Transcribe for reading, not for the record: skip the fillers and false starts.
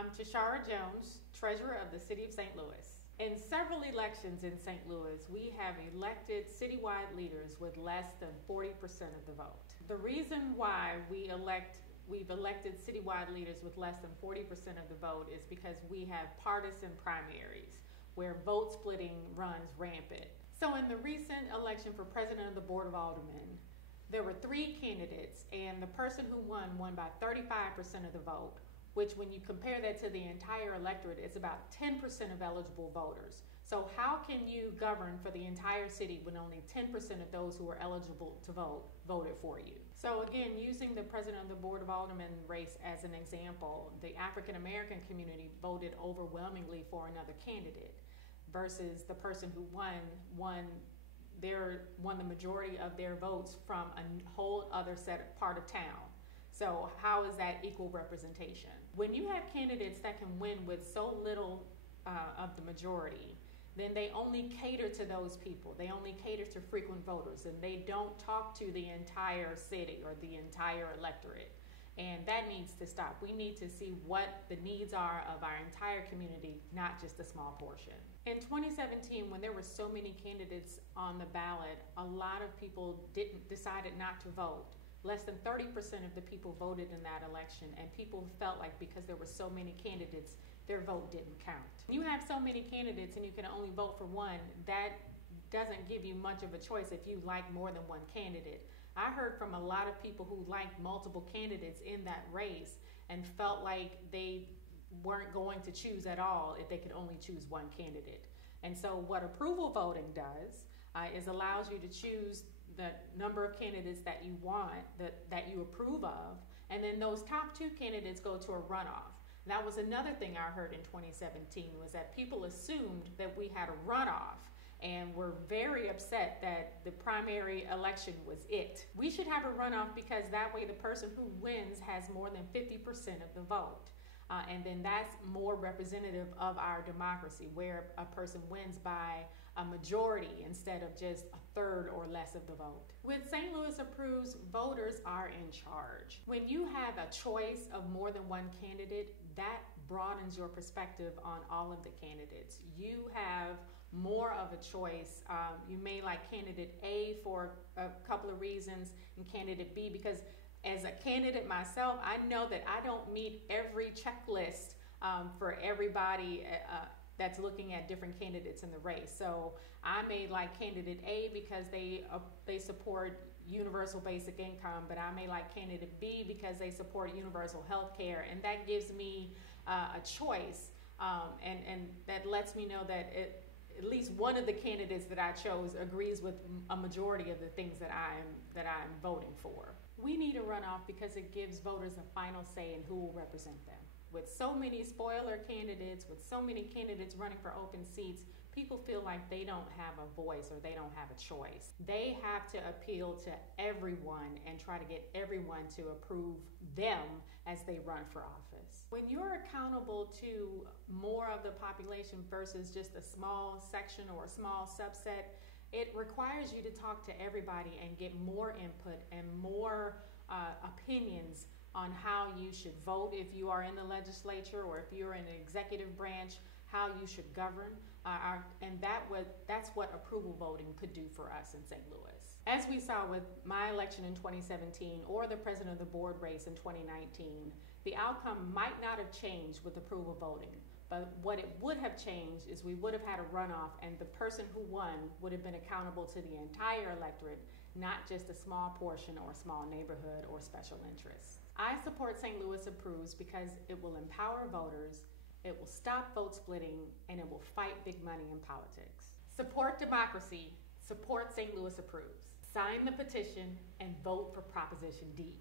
I'm Tishaura Jones, Treasurer of the City of St. Louis. In several elections in St. Louis, we have elected citywide leaders with less than 40% of the vote. The reason why we've elected citywide leaders with less than 40% of the vote is because we have partisan primaries where vote splitting runs rampant. So in the recent election for President of the Board of Aldermen, there were 3 candidates, and the person who won by 35% of the vote, which when you compare that to the entire electorate, it's about 10% of eligible voters. So how can you govern for the entire city when only 10% of those who are eligible to vote voted for you? So again, using the President of the Board of Aldermen race as an example, the African American community voted overwhelmingly for another candidate versus the person who won the majority of their votes from a whole other part of town. So how is that equal representation? When you have candidates that can win with so little of the majority, then they only cater to those people. They only cater to frequent voters, and they don't talk to the entire city or the entire electorate. And that needs to stop. We need to see what the needs are of our entire community, not just a small portion. In 2017, when there were so many candidates on the ballot, a lot of people decided not to vote. Less than 30% of the people voted in that election, and people felt like because there were so many candidates, their vote didn't count. When you have so many candidates and you can only vote for one, that doesn't give you much of a choice if you like more than one candidate. I heard from a lot of people who liked multiple candidates in that race and felt like they weren't going to choose at all if they could only choose one candidate. And so what approval voting does is allows you to choose the number of candidates that you want, that you approve of, and then those top 2 candidates go to a runoff. That was another thing I heard in 2017, was that people assumed that we had a runoff and were very upset that the primary election was it. We should have a runoff because that way the person who wins has more than 50% of the vote. And then that's more representative of our democracy, where a person wins by a majority instead of just a third or less of the vote. With St. Louis Approves, voters are in charge. When you have a choice of more than one candidate, that broadens your perspective on all of the candidates. You have more of a choice. You may like candidate A for a couple of reasons and candidate B because as a candidate myself, I know that I don't meet every checklist for everybody that's looking at different candidates in the race. So I may like candidate A because they support universal basic income, but I may like candidate B because they support universal health care, and that gives me a choice, and that lets me know that at least one of the candidates that I chose agrees with a majority of the things that I'm voting for. We need a runoff because it gives voters a final say in who will represent them. With so many spoiler candidates, with so many candidates running for open seats, people feel like they don't have a voice or they don't have a choice. They have to appeal to everyone and try to get everyone to approve them as they run for office. When you're accountable to more of the population versus just a small section or a small subset, it requires you to talk to everybody and get more input and more opinions on how you should vote if you are in the legislature or if you're in the executive branch, how you should govern, and that's what approval voting could do for us in St. Louis. As we saw with my election in 2017 or the president of the board race in 2019, the outcome might not have changed with approval voting, but what it would have changed is we would have had a runoff and the person who won would have been accountable to the entire electorate, not just a small portion or a small neighborhood or special interests. I support St. Louis Approves because it will empower voters, it will stop vote splitting, and it will fight big money in politics. Support democracy, support St. Louis Approves. Sign the petition and vote for Proposition D.